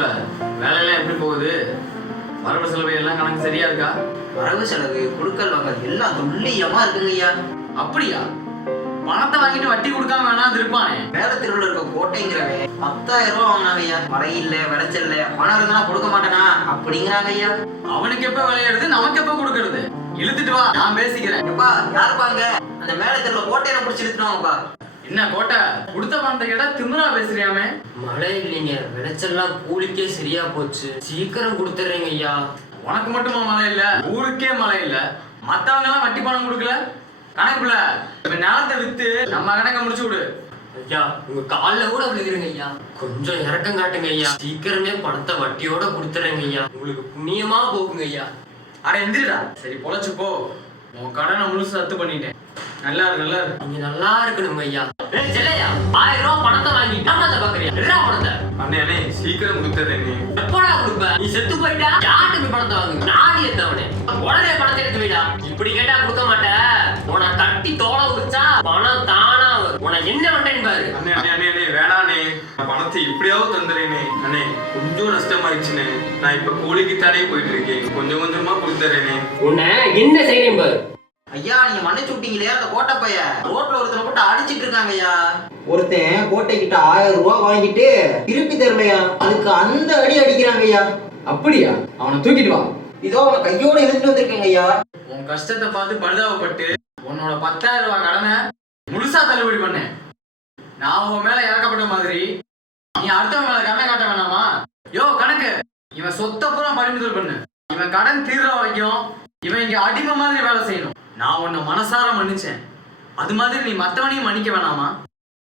மாசத்துல வேலையெல்லாம் எப்படி போகுது? வரவு செலவு எல்லாம் கணக்கு சரியா இருக்கா? வரவு செலவு குடுக்கல் வாங்கல் எல்லாம் துல்லியமா இருக்குங்க ஐயா. அப்படியா? பணத்தை வாங்கிட்டு வட்டி கொடுக்காம வேணாம் திருப்பானே வேலை வேலத்திற்குள்ள இருக்க கோட்டைங்கிறவன் பத்தாயிரம் ரூபாய் வாங்கினாங்க ஐயா. மழை இல்ல விளைச்சல் இல்ல பணம் இருந்தா கொடுக்க மாட்டேனா? அப்படிங்கிறாங்க ஐயா. அவனுக்கு எப்ப விளையாடுது நமக்கு எப்ப கொடுக்கறது? இழுத்துட்டு வா நான் பேசிக்கிறேன். எப்பா யாருப்பாங்க அந்த மேலத்திற்குள்ள கோட்டையில பிடிச்சி இழுத்துட்டு வாங்கப்பா. என்ன கோட்டை கொடுத்த பணத்தை கேட்டா திமிரா பேசுறியாமே? மழை இல்லைங்க விளைச்சல்லாம் கூலிக்கே சரியா போச்சு. சீக்கிரம் கொடுத்துட்றேங்க ஐயா. உனக்கு மட்டுமா மழை இல்ல? ஊருக்கே மழை இல்ல. மத்தவங்க எல்லாம் வட்டி பணம் கொடுக்கல? கணக்குல இப்ப நிலத்தை வித்து நம்ம கணக்க முடிச்சு விடு. ஐயா உங்க கால்ல கூட விழுகிறேங்க ஐயா. கொஞ்சம் இறக்கம் காட்டுங்க ஐயா. சீக்கிரமே பணத்தை வட்டியோட கொடுத்துறேங்க ஐயா. உங்களுக்கு புண்ணியமா போகுங்க ஐயா. அட எந்திரிடா. சரி பொழைச்சு போ. உன் கடனை முழுசு ரத்து பண்ணிட்டேன். நல்லா நல்லா நீங்க நல்லா இருக்கணுங்க ஐயா. ஏய் செல்லையா? ஆயிரம் ரூபாய் பணத்தை வாங்கி ஏமாத்த பாக்குறியா? என்ன பணத்தை? அண்ணே சீக்கிரம் கொடுத்துட்றேனே எப்படா கொடுப்ப? நீ செத்து போயிட்டா? யார்கிட்ட போய் பணத்தை வாங்கு நாடி எடுத்தவனே. உடனே பணத்தை எடுத்து போயிடா இப்படி கேட்டா கொடுக்க மாட்டேன் உன கட்டி தோலை உரிச்சா பணம் தானா. உன என்ன பண்றேன்னு பாரு. அண்ணே அண்ணே அண்ணே நான் பணத்தை எப்படியாவது தந்துடுறேனே. அண்ணே கொஞ்சம் நஷ்டமாயிடுச்சுண்ணே. நான் இப்ப கூலிக்கு தானே போயிட்டு இருக்கேன். கொஞ்சம் கொஞ்சமா கொடுத்துறேனே. உன்னை என்ன செய்யறேன் பாரு. ஐயா நீங்க மன்னிச்சு விட்டீங்களே அந்த கோட்டை பைய. ரோட்ல ஒருத்தனை போட்டு அடிச்சிட்டு இருக்காங்க ஐயா. ஒருத்தன் கோட்டை கிட்ட ஆயிரம் ரூபாய் வாங்கிட்டு திருப்பி தரலையா? அதுக்கு அந்த அடி அடிக்கிறாங்க ஐயா. அப்படியா? அவனை தூக்கிட்டு வா. இதோ அவனை கையோட இழுத்துட்டு வந்திருக்கேங்க ஐயா. உன் கஷ்டத்தை பார்த்து பரிதாபப்பட்டு உன்னோட பத்தாயிரம் ரூபாய் கடனை முழுசா தள்ளுபடி பண்ணேன் நான் உன் மேல இறக்கப்பட்ட மாதிரி நீ அடுத்தவங்க மேல கண்ணை காட்ட வேணாமா? யோ கணக்கு. இவன் சொத்தை பூரா பறிமுதல் பண்ணு. இவன் கடன் தீர்ற வரைக்கும் இவன் இங்க அடிமை மாதிரி வேலை செய்யணும். நான் உன்னை மனசார மன்னிச்சேன். அது மாதிரி நீ மற்றவனையும் மன்னிக்க வேணாமா?